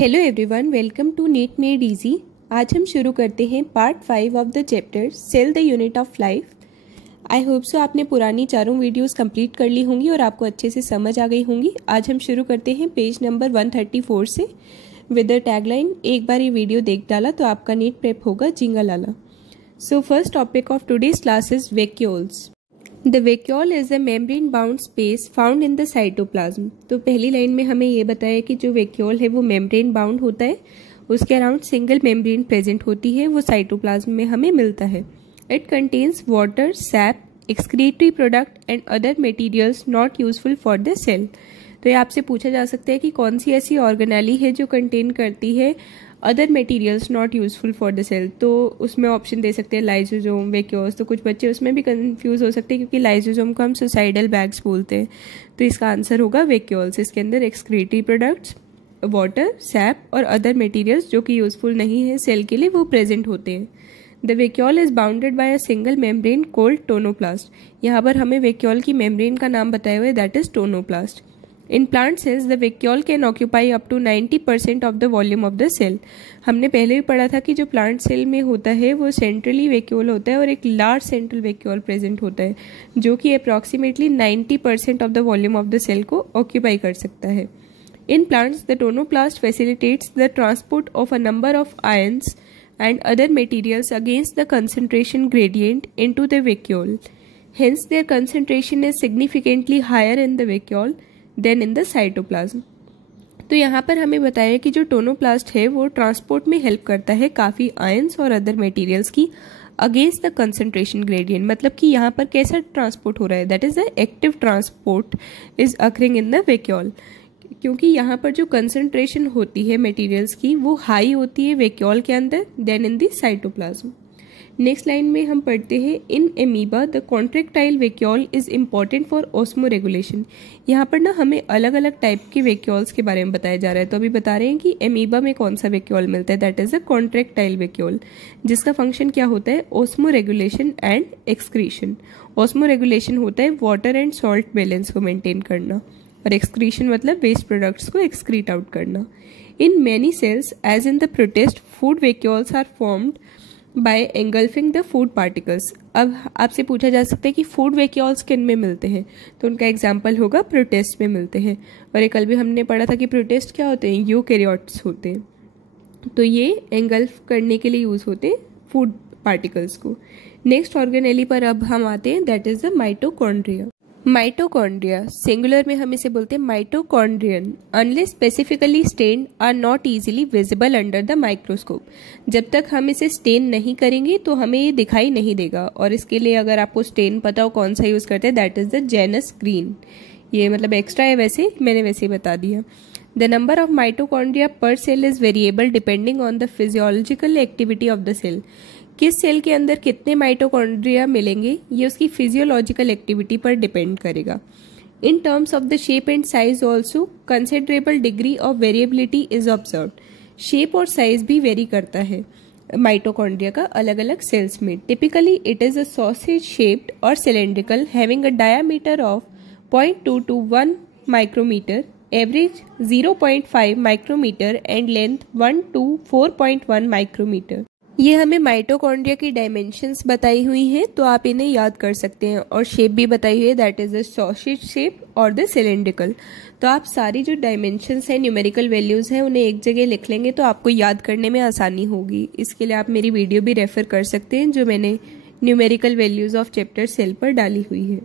Hello everyone, welcome to NEET made easy. आज हम शुरू करते हैं part 5 of the chapter cell the unit of life. I hope so आपने पुरानी चारों वीडियोस कंप्लीट कर ली होंगी और आपको अच्छे से समझ आ गई होंगी। आज हम शुरू करते हैं पेज नंबर 134 से विद द टैगलाइन एक बार ये वीडियो देख डाला तो आपका नीट प्रेप होगा जिंगालाला। So first topic of today's class is vacuoles. The vacuole is a membrane bound space found in the cytoplasm. तो पहली लाइन में हमें ये बताया कि जो वैक्यूल है वो मेम्ब्रेन बाउंड होता है, उसके अराउंड सिंगल मेम्ब्रेन प्रेजेंट होती है, वो साइटोप्लाज्म में हमें मिलता है। It contains water, sap, excretory product and other materials not useful for the cell. तो ये आपसे पूछा जा सकता है कि कौन सी ऐसी ऑर्गेनेली है जो कंटेन करती है other materials not useful for the cell. तो उसमें ऑप्शन दे सकते हैं लाइसोसोम, वैक्यूल्स। तो कुछ बच्चे उसमें भी कंफ्यूज हो सकते हैं क्योंकि लाइसोसोम को हम सुसाइडल बैग्स बोलते हैं। तो इसका आंसर होगा वैक्यूल्स। इसके अंदर एक्सक्रीटरी प्रोडक्ट्स, वाटर, सैप और अदर मटेरियल्स जो कि यूजफुल नहीं है सेल के लिए वो प्रेजेंट होते हैं। The vacuole is bounded by a single membrane cold tonoplast. यहाँ पर हमें वैक्यूल की मेम्ब्रेन का नाम बताया हुआ है, that is tonoplast. In plant cells, the vacuole can occupy up to 90% of the volume of the cell. हमने पहले भी पढ़ा था कि जो प्लांट सेल में होता है वो सेंट्रली वैक्यूल होता है और एक लार्ज सेंट्रल वैक्यूल प्रेजेंट होता है जो कि approximately 90% of the volume of the cell को ऑक्यूपाई कर सकता है। In plants, the tonoplast facilitates the transport of a number of ions and other materials against the concentration gradient into the vacuole. Hence, their concentration is significantly higher in the vacuole than in the cytoplasm. तो यहाँ पर हमें बताया कि जो tonoplast है वो transport में हेल्प करता है काफ़ी आयंस और अदर मटेरियल्स की अगेंस्ट द कंसंट्रेशन ग्रेडियंट। मतलब कि यहाँ पर कैसा ट्रांसपोर्ट हो रहा है, that is the active transport is occurring in the vacuole. क्योंकि यहाँ पर जो कंसंट्रेशन होती है मटेरियल्स की वो हाई होती है वैक्यूल के अंदर than in the cytoplasm. Next line में हम पढ़ते हैं in amoeba the contractile vacuole is important for osmoregulation. यहाँ पर ना हमें अलग अलग टाइप के वैक्यूल्स के बारे में बताया जा रहा है। तो अभी बता रहे हैं कि एमीबा में कौन सा वैक्यूल मिलता है, that is a contractile vacuole, जिसका फंक्शन क्या होता है, osmoregulation and excretion. Osmoregulation होता है वाटर एंड सॉल्ट बैलेंस को मेंटेन करना और एक्सक्रीशन मतलब वेस्ट प्रोडक्ट्स को एक्सक्रीट आउट करना। In many cells as in the protist food vacuoles are formed by engulfing the food particles. अब आपसे पूछा जा सकता है कि फूड वैक्यूल्स किन में मिलते हैं, तो उनका एग्जाम्पल होगा प्रोटिस्ट में मिलते हैं। और एक कल भी हमने पढ़ा था कि प्रोटिस्ट क्या होते हैं, यूकैरियोट्स होते हैं। तो ये एंगल्फ करने के लिए यूज होते हैं फूड पार्टिकल्स को। नेक्स्ट ऑर्गेनेली पर अब हम आते हैं, that is the mitochondria. Mitochondria singular में हम इसे बोलते हैं mitochondrion. Unless specifically stained are not easily visible under the microscope. जब तक हम इसे स्टेन नहीं करेंगे तो हमें ये दिखाई नहीं देगा। और इसके लिए अगर आपको स्टेन पता हो कौन सा यूज करते हैं, that is the Janus green. ये मतलब एक्स्ट्रा है, वैसे मैंने वैसे ही बता दिया। The number of mitochondria per cell is variable depending on the physiological activity of the cell. किस सेल के अंदर कितने माइटोकॉन्ड्रिया मिलेंगे ये उसकी फिजियोलॉजिकल एक्टिविटी पर डिपेंड करेगा। In terms of the shape and size also considerable degree of variability is observed. Shape और साइज भी वेरी करता है माइटोकॉन्ड्रिया का अलग अलग सेल्स में। Typically it is a sausage shaped और cylindrical having a diameter of 0.2 to 1 micrometer, average 0.5 micrometer and length 1 to 4.1 micrometer. ये हमें माइटोकॉन्ड्रिया की डायमेंशंस बताई हुई हैं, तो आप इन्हें याद कर सकते हैं। और शेप भी बताई हुई है, that is the sausage shape और द सिलेंड्रिकल। तो आप सारी जो डायमेंशंस हैं, न्यूमेरिकल वैल्यूज हैं, उन्हें एक जगह लिख लेंगे तो आपको याद करने में आसानी होगी। इसके लिए आप मेरी वीडियो भी रेफर कर सकते हैं जो मैंने numerical values of chapter cell पर डाली हुई है।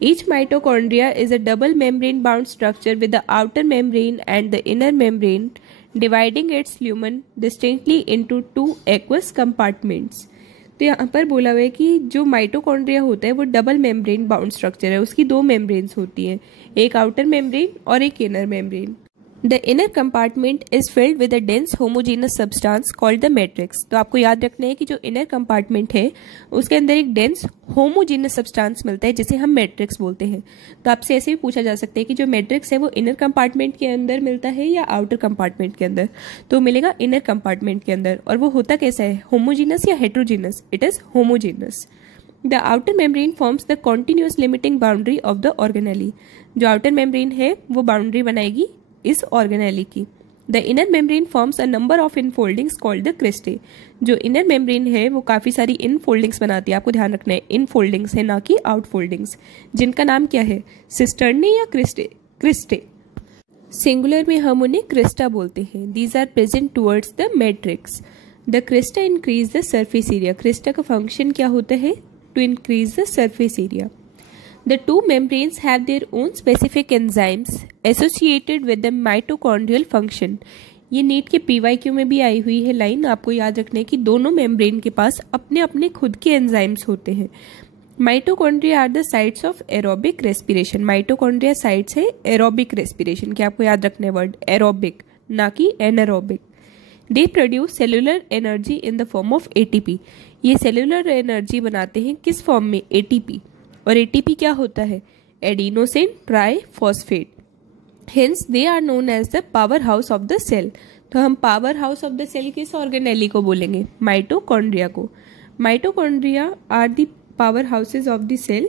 Each mitochondria is a double membrane bound structure with the outer membrane and the inner membrane dividing its lumen distinctly into two aqueous compartments। तो यहाँ पर बोला हुआ है कि जो माइटोकॉन्ड्रिया होता है वो डबल मेम्ब्रेन बाउंड स्ट्रक्चर है, उसकी दो मेम्ब्रेन्स होती हैं, एक आउटर मेम्ब्रेन और एक inner membrane. The inner compartment is filled with a dense homogeneous substance called the matrix। तो आपको याद रखना है कि जो inner compartment है उसके अंदर एक dense homogeneous substance मिलता है जिसे हम मैट्रिक्स बोलते हैं। तो आपसे ऐसे भी पूछा जा सकता है कि जो मैट्रिक्स है वो inner compartment के अंदर मिलता है या outer compartment के अंदर, तो मिलेगा inner compartment के अंदर। और वो होता कैसा है, homogeneous या heterogeneous? It is homogeneous। The outer membrane forms the continuous limiting boundary of the organelle। जो outer membrane है वो बाउंड्री बनाएगी इस ऑर्गेनेली की। The inner membrane forms a number of infoldings called the cristae. जो inner membrane है वो काफ़ी सारी इनफोल्डिंग्स बनाती है। आपको ध्यान रखना है इनफोल्डिंग्स है ना कि आउटफोल्डिंग्स, जिनका नाम क्या है, सिस्टर्नी या क्रिस्टे। क्रिस्टे सिंगुलर में हम उन्हें क्रिस्टा बोलते हैं। These are present towards the matrix. The crista increase the surface area. Crista का फंक्शन क्या होता है, to increase the surface area. The two membranes have their own specific enzymes associated with the mitochondrial function। ये NEET के PYQ में भी आई हुई है लाइन, आपको याद रखना है कि दोनों मेम्ब्रेन के पास अपने अपने खुद के एंजाइम्स होते हैं। Mitochondria are the sites of aerobic respiration. Mitochondria sites है एरोबिक रेस्पिरेशन के, आपको याद रखना है वर्ड एरोबिक ना कि anaerobic. They produce cellular energy in the form of ATP। ये सेलुलर एनर्जी बनाते हैं किस फॉर्म में, ATP। और ATP क्या होता है, adenosine triphosphate. Hence they are known as the power house of the cell. तो हम power house of the cell किस ऑर्गेनेली को बोलेंगे, माइटोकॉन्ड्रिया को। Mitochondria are the power houses of the cell.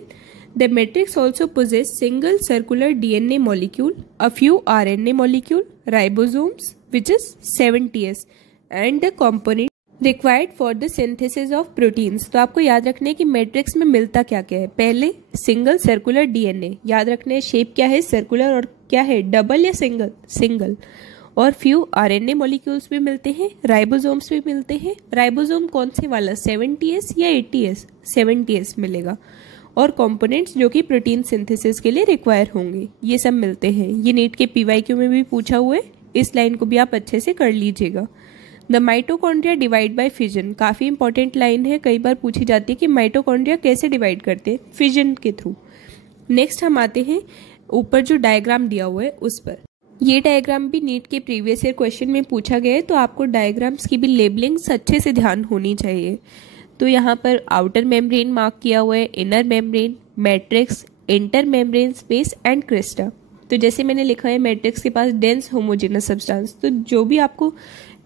The matrix also possess single circular DNA molecule, a few RNA molecule, ribosomes which is 70S and the component required for the synthesis of proteins. तो आपको याद रखना है कि matrix में मिलता क्या क्या है। पहले सिंगल सर्कुलर DNA, याद रखना है शेप क्या है, सर्कुलर, और क्या है, डबल या सिंगल, सिंगल। और फ्यू RNA मॉलिक्यूल्स भी मिलते हैं, राइबोसोम्स भी मिलते हैं। राइबोसोम कौन से वाला, 70S या 80S, 70S मिलेगा। और कंपोनेंट्स जो कि प्रोटीन सिंथेसिस के लिए रिक्वायर होंगे, ये सब मिलते हैं। ये नीट के PYQ में भी पूछा हुआ है, इस लाइन को भी आप अच्छे से कर लीजिएगा। The mitochondria divide by fission, काफ़ी इंपॉर्टेंट लाइन है, कई बार पूछी जाती है कि माइटोकॉन्ड्रिया कैसे डिवाइड करते हैं, फिजन के थ्रू। नेक्स्ट हम आते हैं ऊपर जो डायग्राम दिया हुआ है उस पर। ये डायग्राम भी नीट के प्रीवियस ईयर क्वेश्चन में पूछा गया है, तो आपको डायग्राम्स की भी लेबलिंग्स अच्छे से ध्यान होनी चाहिए। तो यहाँ पर आउटर मेम्ब्रेन मार्क किया हुआ है, inner membrane, matrix, inter membrane space and Crysta. तो जैसे मैंने लिखा है मैट्रिक्स के पास डेंस होमोजेनस सब्सटेंस, तो जो भी आपको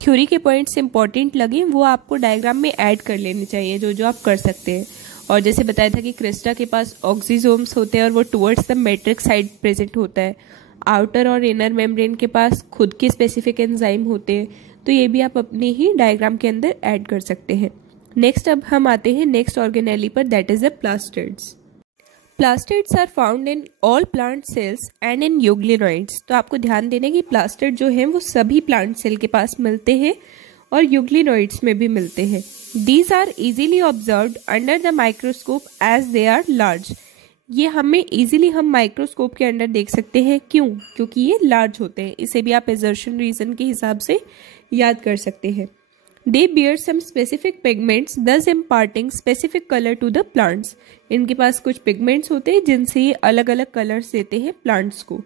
थ्योरी के पॉइंट्स इंपॉर्टेंट लगे वो आपको डायग्राम में ऐड कर लेने चाहिए, जो जो आप कर सकते हैं। और जैसे बताया था कि क्रिस्टा के पास ऑक्सीजोम्स होते हैं और वो towards the matrix side present होता है। आउटर और इनर मेम्ब्रेन के पास खुद के स्पेसिफिक एंजाइम होते हैं, तो ये भी आप अपने ही डायग्राम के अंदर ऐड कर सकते हैं। नेक्स्ट अब हम आते हैं नेक्स्ट ऑर्गेनेली पर, that is the plastids. Plastids are found in all plant cells and in euglenoids. तो आपको ध्यान देने की प्लास्टिड जो है वो सभी प्लांट सेल के पास मिलते हैं और यूग्लिनोइड्स में भी मिलते हैं। These are easily observed under the microscope as they are large. ये हमें इजीली हम माइक्रोस्कोप के अंडर देख सकते हैं, क्यों, क्योंकि ये लार्ज होते हैं। इसे भी आप एजर्शन रीजन के हिसाब से याद कर सकते हैं। They bear some specific pigments, thus imparting specific color to the plants. इनके पास कुछ पिगमेंट्स होते हैं जिनसे ये अलग अलग कलर्स देते हैं प्लांट्स को।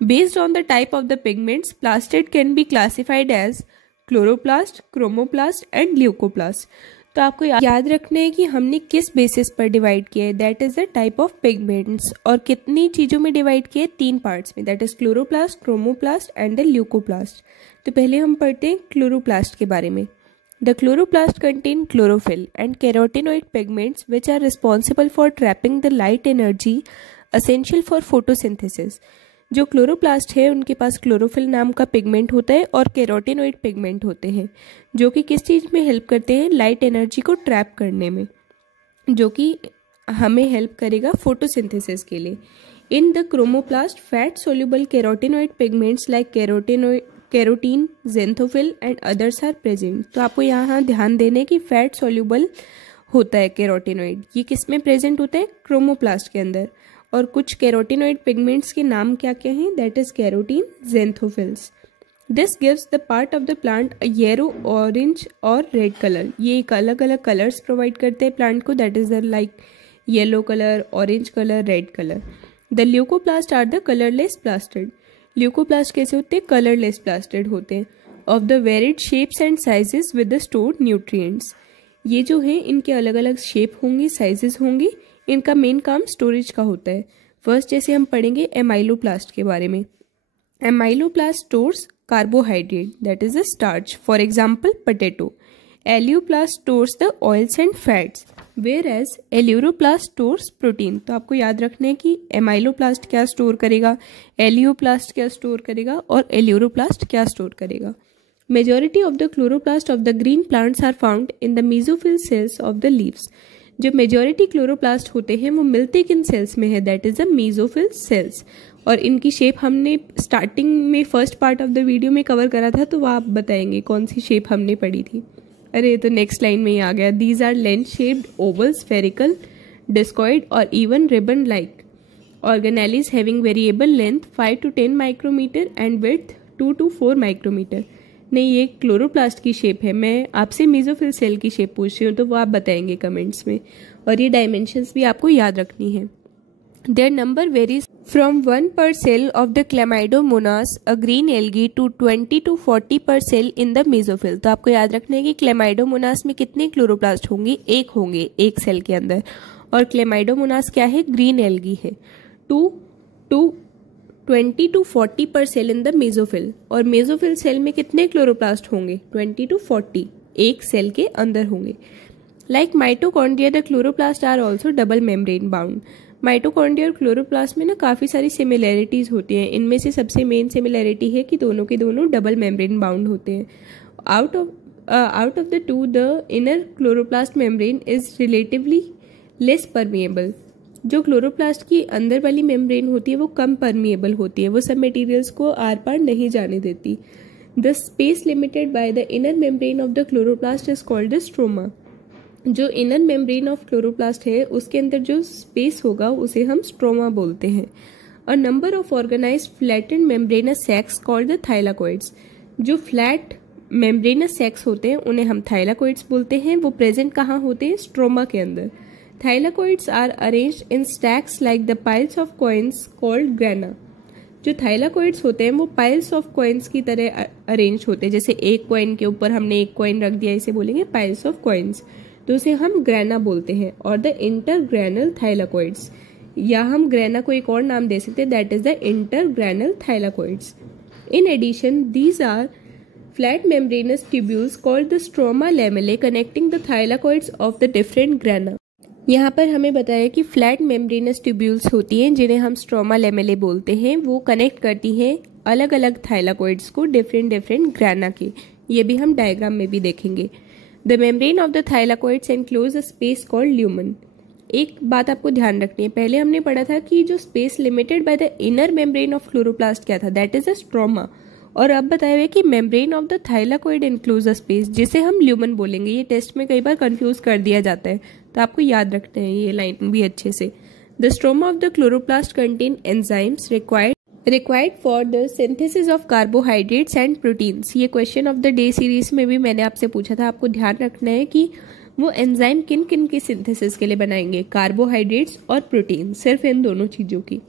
Based on the type of the pigments, plastid can be classified as chloroplast, chromoplast and leucoplast. तो आपको याद रखना है कि हमने किस बेसिस पर डिवाइड किया है, that is the type of pigments. और कितनी चीज़ों में डिवाइड किया है, 3 पार्ट्स में, that is chloroplast, chromoplast and the leucoplast. तो पहले हम पढ़ते हैं क्लोरोप्लास्ट के बारे में। The chloroplast contain chlorophyll and carotenoid pigments which are responsible for trapping the light energy essential for photosynthesis। जो क्लोरोप्लास्ट है उनके पास क्लोरोफिल नाम का पिगमेंट होता है और कैरोटिनोइड पिगमेंट होते हैं, जो कि किस चीज़ में हेल्प करते हैं, लाइट एनर्जी को ट्रैप करने में, जो कि हमें हेल्प करेगा फोटोसिंथेसिस के लिए। In the chromoplast fat soluble carotenoid pigments like carotene, xanthophyll and others are present. तो आपको यहाँ ध्यान देने की फैट सोल्यूबल होता है कैरोटिनोइड, ये किस में प्रेजेंट होता है, क्रोमोप्लास्ट के अंदर। और कुछ कैरोटिनोइड पिगमेंट्स के नाम क्या क्या हैं, that is carotene, xanthophylls. This gives the part of the plant a yellow, orange और रेड कलर। ये एक अलग अलग कलर्स प्रोवाइड करते हैं प्लांट को, that is the like yellow colour, orange colour, red colour. The leucoplast are the colourless plastid. Leucoplast कैसे होते हैं, कलरलेस प्लास्टिड होते हैं, of the varied shapes and sizes with the stored nutrients. ये जो है इनके अलग अलग शेप होंगे, साइजेस होंगे, इनका मेन काम स्टोरेज का होता है। फर्स्ट जैसे हम पढ़ेंगे एमाइलोप्लास्ट के बारे में। Amyloplast stores carbohydrate, that is a starch, for example potato. Elaioplast stores the oils and fats. Whereas aleuroplast stores protein. तो आपको याद रखना है कि एमाइलोप्लास्ट क्या स्टोर करेगा, एलियोप्लास्ट क्या स्टोर करेगा और एल्यूरोप्लास्ट क्या स्टोर करेगा। Majority of the chloroplast of the green plants are found in the mesophyll cells of the leaves. जो मेजॉरिटी क्लोरोप्लास्ट होते हैं वो मिलते किन सेल्स में है, that is the mesophyll cells. और इनकी शेप हमने स्टार्टिंग में first part of the video में कवर करा था, तो वो आप बताएंगे कौन सी शेप हमने पढ़ी थी। अरे तो नेक्स्ट लाइन में ही आ गया, these are length shaped oval, spherical, discoid और even ribbon like organelles having variable length 5 to 10 micrometer and width 2 to 4 micrometer. नहीं, ये क्लोरोप्लास्ट की शेप है, मैं आपसे मेसोफिल सेल की शेप पूछ रही हूँ, तो वो आप बताएंगे कमेंट्स में। और ये डायमेंशंस भी आपको याद रखनी है। Their number varies from 1 per cell of the Chlamydomonas, a green algae, to 20 to 40 per cell in the mesophyll। तो आपको याद रखना है कि क्लेमाइडोमोनास में कितने क्लोरोप्लास्ट होंगे, एक होंगे एक सेल के अंदर। और क्लेमाइडोमोनास क्या है, ग्रीन एल्गी है। 20 to 40 per cell in the mesophyll। और मेसोफिल सेल में कितने क्लोरोप्लास्ट होंगे, 20 to 40 एक सेल के अंदर होंगे। Like mitochondria the chloroplast are also double membrane bound. Mitochondria और क्लोरोप्लास्ट में ना काफ़ी सारी सिमिलैरिटीज़ होती हैं। इनमें से सबसे मेन सिमिलैरिटी है कि दोनों के दोनों डबल मेम्ब्रेन बाउंड होते हैं। Out of the two the inner chloroplast membrane is relatively less permeable. जो क्लोरोप्लास्ट की अंदर वाली मेम्ब्रेन होती है वो कम परमिएबल होती है, वो सब मटेरियल्स को आर पार नहीं जाने देती। The space limited by the inner membrane of the chloroplast is called the stroma. जो इनर मेम्ब्रेन ऑफ क्लोरोप्लास्ट है उसके अंदर जो स्पेस होगा उसे हम स्ट्रोमा बोलते हैं। A number of organized flattened membranous sacs called the thylakoids. जो फ्लैट मेम्ब्रेनस सैक्स होते हैं उन्हें हम थाइलाकोइड्स बोलते हैं। वो प्रेजेंट कहाँ होते हैं, स्ट्रोमा के अंदर। Thylakoids are arranged in stacks like the piles of coins called grana. जो थाइलाकोइड्स होते हैं वो पाइल्स ऑफ कॉइन्स की तरह अरेंज होते हैं। जैसे एक कॉइन के ऊपर हमने एक कॉइन रख दिया, इसे बोलेंगे पाइल्स ऑफ कॉइन्स, तो उसे हम ग्रेना बोलते हैं। और द इंटरग्रेनल थाइलाकोइड्स, या हम ग्रेना को एक और नाम दे सकते हैं, that is the intergranal thylakoids. In addition these are flat membranous tubules called the stroma lamellae connecting the thylakoids of the different grana. यहाँ पर हमें बताया कि फ्लैट मेम्ब्रेनस ट्यूब्यूल्स होती हैं जिन्हें हम स्ट्रोमा लेमेले बोलते हैं। वो कनेक्ट करती हैं अलग अलग थाइलाकोइड्स को डिफरेंट ग्रेना के। ये भी हम डायग्राम में भी देखेंगे। The membrane of the thylakoids enclose a space called lumen. एक बात आपको ध्यान रखनी है, पहले हमने पढ़ा था कि जो space limited by the inner membrane of chloroplast क्या था, दैट इज अ स्ट्रोमा। और अब बताया हुआ कि membrane of the thylakoid enclose a space, जिसे हम ल्यूमन बोलेंगे। ये टेस्ट में कई बार कंफ्यूज कर दिया जाता है, तो आपको याद रखना है ये लाइन भी अच्छे से। The stroma of the chloroplast contain enzymes required for the synthesis of carbohydrates and proteins. ये question of the day series में भी मैंने आपसे पूछा था। आपको ध्यान रखना है कि वो एंजाइम किन किन की सिंथेसिस के लिए बनाएंगे, कार्बोहाइड्रेट्स और प्रोटीन, सिर्फ इन दोनों चीजों की।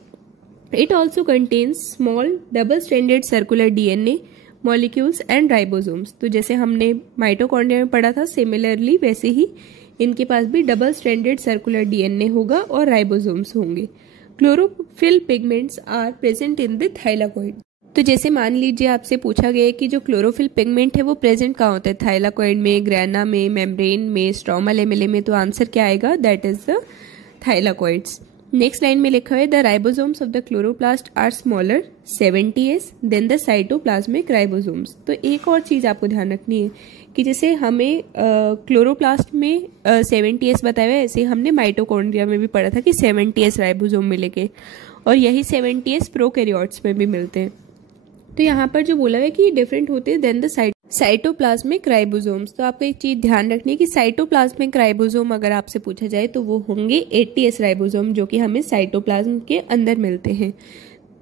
It also contains small double stranded circular DNA molecules and ribosomes. तो जैसे हमने माइटोकॉन्ड्रिया में पढ़ा था, सिमिलरली वैसे ही इनके पास भी डबल स्ट्रैंडेड सर्कुलर डीएनए होगा और राइबोसोम्स होंगे। Chlorophyll pigments are present in the thylakoid. तो जैसे मान लीजिए आपसे पूछा गया है कि जो क्लोरोफिल पिगमेंट है वो प्रेजेंट कहाँ होता है, थाइलाकोइड में, ग्रेना में, मेम्ब्रेन में, स्ट्रोमा लेमेले में। तो आंसर क्या आएगा, that is the thylakoids. Next line में लिखा है the ribosomes of the chloroplast are smaller 70s than the cytoplasmic ribosomes. तो एक और चीज आपको ध्यान रखनी है कि जैसे हमें क्लोरोप्लास्ट में 70s बताया हुआ है, ऐसे हमने माइटोकॉन्ड्रिया में भी पढ़ा था कि 70s राइबोसोम मिलेंगे, और यही 70s प्रोकैरियोट्स में भी मिलते हैं। तो यहाँ पर जो बोला है कि डिफरेंट होते हैं देन द साइटोप्लाज्मिक राइबोसोम्स। तो आपको एक चीज ध्यान रखनी है कि साइटोप्लाज्मिक राइबोसोम अगर आपसे पूछा जाए तो वो होंगे 80s राइबोसोम, जो कि हमें साइटोप्लाज्म के अंदर मिलते हैं।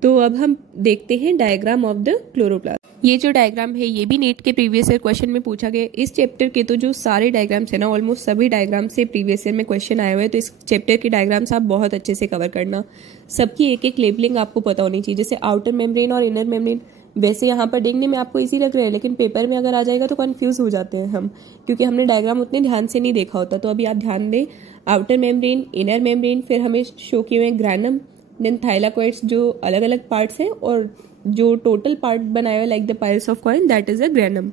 तो अब हम देखते हैं डायग्राम ऑफ द क्लोरोप्लास्ट। ये जो डायग्राम है ये भी नीट के प्रीवियस ईयर क्वेश्चन में पूछा गया। इस चैप्टर के तो जो सारे डायग्राम्स है ना, ऑलमोस्ट सभी डायग्राम से प्रीवियस ईयर में क्वेश्चन आए हुए हैं। तो इस चैप्टर के डायग्राम्स आप बहुत अच्छे से कवर करना। सबकी एक एक लेबलिंग आपको पता होनी चाहिए, जैसे आउटर मेम्ब्रेन और इनर मेम्ब्रेन। वैसे यहाँ पर देखने में आपको इजी लग रहा है, लेकिन पेपर में अगर आ जाएगा तो कंफ्यूज हो जाते हैं हम, क्योंकि हमने डायग्राम उतने ध्यान से नहीं देखा होता। तो अभी आप ध्यान दें, आउटर मेम्ब्रेन, इनर मेम्ब्रेन, फिर हमें शो किए हुए ग्रैनम, देन थाइलाकोइड्स जो अलग अलग पार्ट्स हैं, और जो टोटल पार्ट बनाया हुआ like the piles of coin, that is the granum,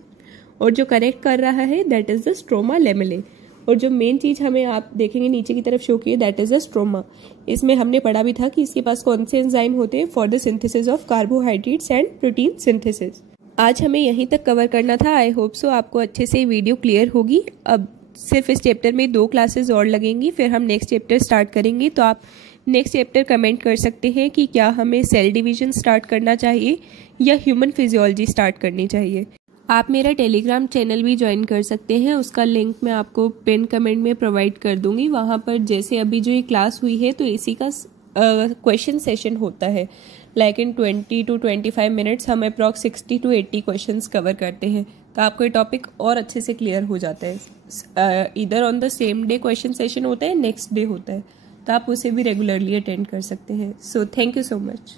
और जो कनेक्ट कर रहा है दैट इज द स्ट्रोमा लेमेले। और जो मेन चीज़ हमें आप देखेंगे नीचे की तरफ शो की है, दैट इज़ द स्ट्रोमा। इसमें हमने पढ़ा भी था कि इसके पास कौन से एंजाइम होते हैं for the synthesis of carbohydrates and protein synthesis. आज हमें यहीं तक कवर करना था। आई होप सो आपको अच्छे से वीडियो क्लियर होगी। अब सिर्फ इस चैप्टर में 2 क्लासेस और लगेंगी, फिर हम नेक्स्ट चैप्टर स्टार्ट करेंगे। तो आप नेक्स्ट चैप्टर कमेंट कर सकते हैं कि क्या हमें सेल डिवीजन स्टार्ट करना चाहिए या ह्यूमन फिजियोलॉजी स्टार्ट करनी चाहिए। आप मेरा टेलीग्राम चैनल भी ज्वाइन कर सकते हैं, उसका लिंक मैं आपको पिन कमेंट में प्रोवाइड कर दूंगी। वहाँ पर जैसे अभी जो ये क्लास हुई है तो इसी का क्वेश्चन सेशन होता है, लाइक इन 20 to 25 मिनट्स हम अप्रॉक्स 60 to 80 क्वेश्चंस कवर करते हैं। तो आपको ये टॉपिक और अच्छे से क्लियर हो जाता है। इधर on the same day question session होता है, नेक्स्ट डे होता है, तो आप उसे भी रेगुलरली अटेंड कर सकते हैं। So thank you so much.